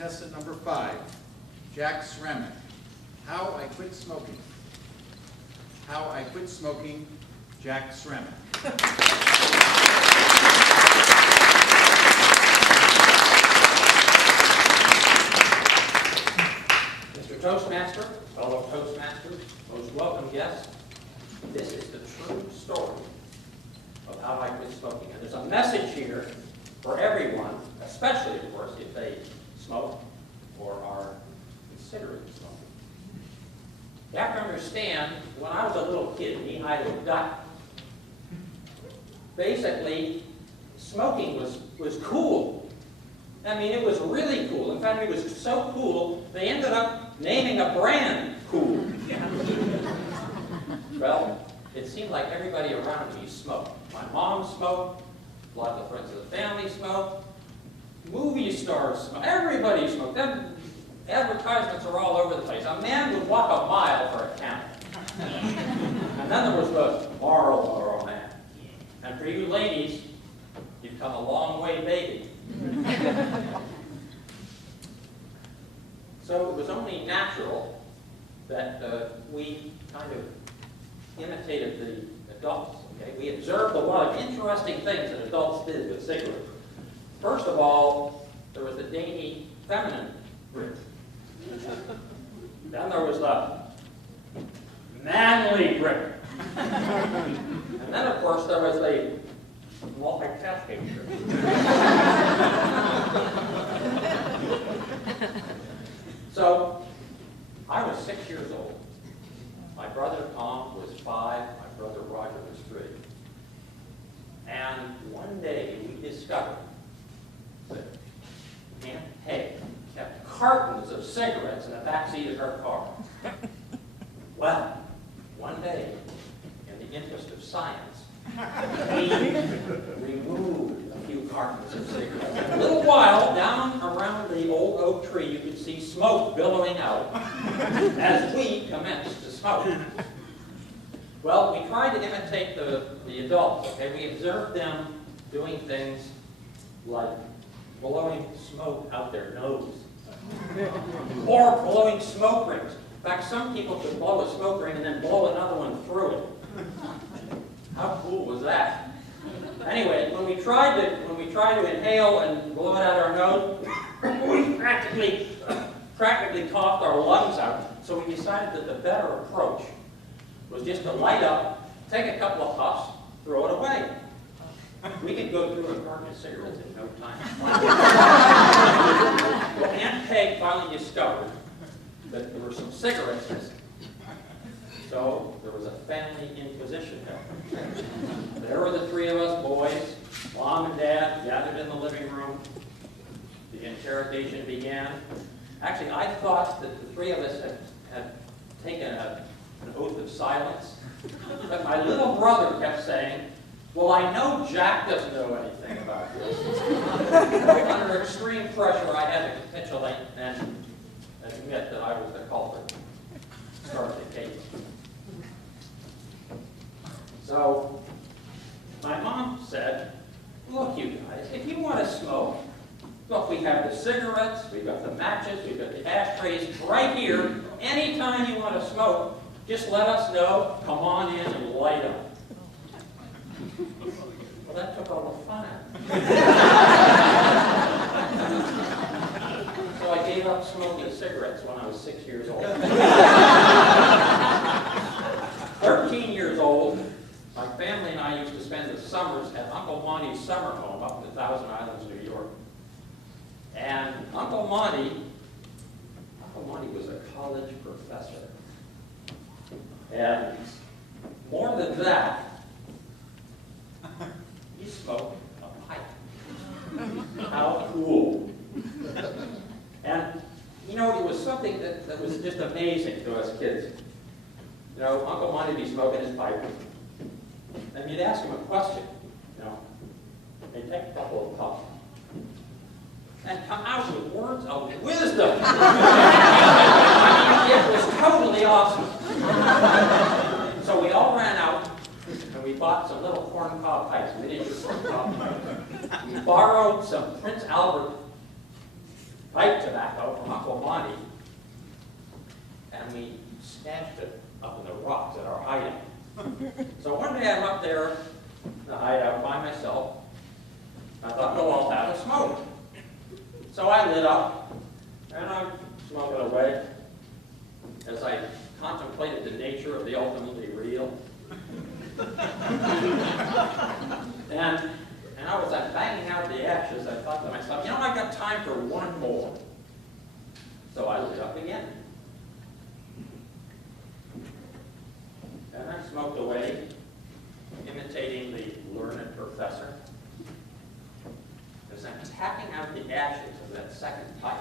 Contestant number 5, Jack Sramek. How I quit smoking. How I quit smoking, Jack Sramek. Mr. Toastmaster, fellow Toastmasters, most welcome guests, this is the true story of how I quit smoking. And there's a message here for everyone, especially, of course, if they smoke or are considering smoking. You have to understand, when I was a little kid, knee-high to a duck, basically, smoking was cool. I mean, it was really cool. In fact, it was so cool, they ended up naming a brand Cool. Well, it seemed like everybody around me smoked. My mom smoked, lots of friends of the family smoked, movie stars smoked, everybody smoked. Then advertisements are all over the place. A man would walk a mile for a camel. And then there was the Marlboro man. And for you ladies, you've come a long way, baby. So it was only natural that we kind of imitated the adults. Okay? We observed a lot of interesting things that adults did with cigarettes. First of all, there was the dainty feminine grip. Then there was the manly grip. And then, of course, there was the multitasking grip. So, I was 6 years old. My brother Tom was 5. My brother Roger was 3. And one day we discovered that Aunt Peg kept cartons of cigarettes in the back seat of her car. Well, one day, in the interest of science, we removed a few cartons of cigarettes. In a little while, down around the old oak tree, you could see smoke billowing out as we commenced to smoke. Well, we tried to imitate the adults, okay? We observed them doing things like blowing smoke out their nose or blowing smoke rings. In fact, some people could blow a smoke ring and then blow another one through it. How cool was that? Anyway, when we tried to inhale and blow it out our nose, we practically coughed our lungs out. So we decided that the better approach was just to light up, take a couple of puffs, throw it away. We could go through a carton of cigarettes in no time. Well, Aunt Peg finally discovered that there were some cigarettes missing. So there was a family inquisition held. There were the 3 of us boys, Mom and Dad gathered in the living room. The interrogation began. Actually, I thought that the 3 of us had taken an oath of silence. But my little brother kept saying, well, I know Jack doesn't know anything about this. Under extreme pressure, I had to capitulate and admit that I was the culprit. Start the case. So, my mom said, look, you guys, if you want to smoke, look, we have the cigarettes, we've got the matches, we've got the ashtrays right here. Anytime you want to smoke, just let us know, come on in and light up. Well, that took all the fun out. So I gave up smoking cigarettes when I was 6 years old. 13 years old, my family and I used to spend the summers at Uncle Monty's summer home up in the Thousand Islands, New York. And Uncle Monty was a college professor. And more than that, he smoked a pipe. How cool. And, you know, it was something that was just amazing to us kids. You know, Uncle Monty would be smoking his pipe. And you'd ask him a question, you know. He'd take a couple of puffs. And come out with words of wisdom. I mean, it was totally awesome. So we all ran out, and we bought some little corncob pipes, miniature corncob pipes. We borrowed some Prince Albert pipe tobacco from Uncle Monty, and we stashed it up in the rocks at our hideout. So one day I'm up there in the hideout by myself. I thought, oh, I'll have a smoke. So I lit up, and I'm smoking away as I contemplated the nature of the ultimately real. And as I'm banging out the ashes, I thought to myself, you know, I've got time for one more. So I lit up again. And I smoked away, imitating the learned professor. As I'm tapping out the ashes of that second pipe,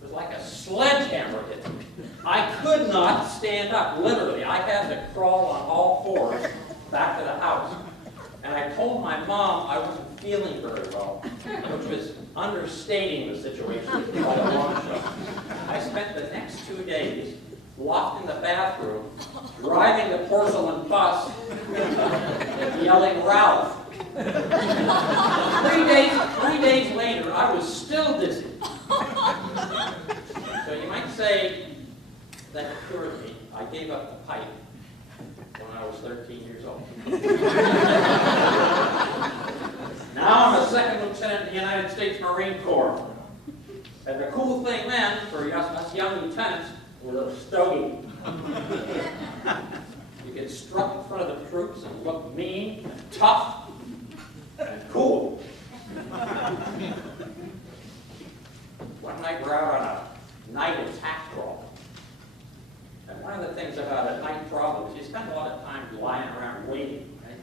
it was like a sledgehammer hit me. I could not stand up, literally. I had to crawl on all fours back to the house. And I told my mom I wasn't feeling very well, which was understating the situation by a long shot. I spent the next 2 days locked in the bathroom, driving the porcelain bus, and yelling, Ralph. 3 days later, I was still dizzy. So you might say that cured me. I gave up the pipe when I was 13 years old. Now I'm a second lieutenant in the United States Marine Corps. And the cool thing then, for us young lieutenants, we're a little stogie. You get struck in front of the troops and look mean and tough and cool. One night we're out on a night attack crawl. And one of the things about a night crawl is you spend a lot of time lying around waiting. Right?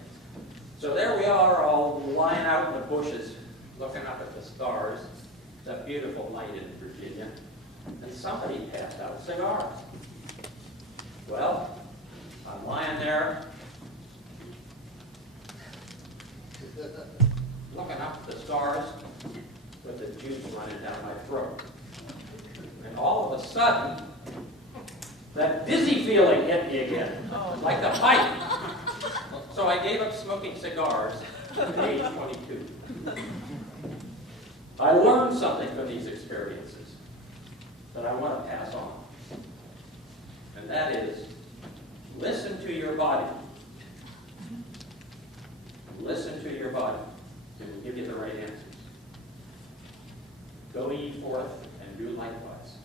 So there we are, all lying out in the bushes, looking up at the stars. It's a beautiful night in Virginia. And somebody passed out cigars. Well, I'm lying there, looking up at the stars with the juice running down my throat. And all of a sudden, that dizzy feeling hit me again, like the pipe. So I gave up smoking cigars at age 22. I learned something from these experiences that I want to pass on. And that is, listen to your body. Listen to your body. It will give you the right answers. Go ye forth and do likewise.